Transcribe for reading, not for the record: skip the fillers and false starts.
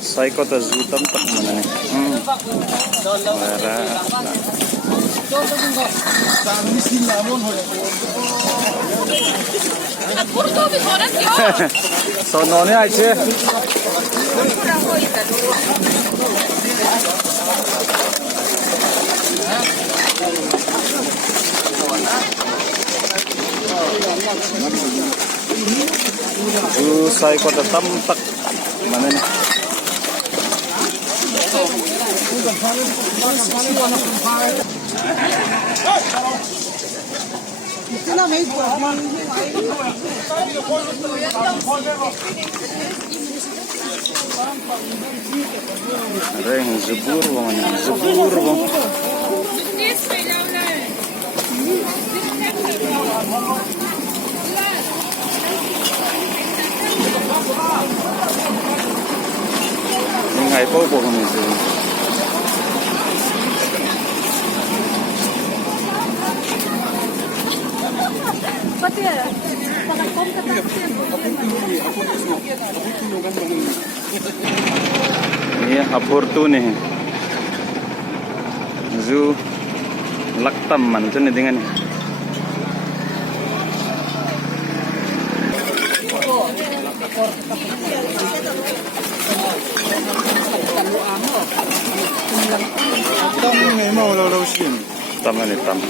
Psycho ta zutam tak mana nih. Mara. Sononya aja. Psycho ta tamtak mana nih. Ada yang zebur bang, zebur bang. Ini nggak apa apa kan itu. Ini apurtu nih, zoo laktam man itu nih dengan tam nih tam.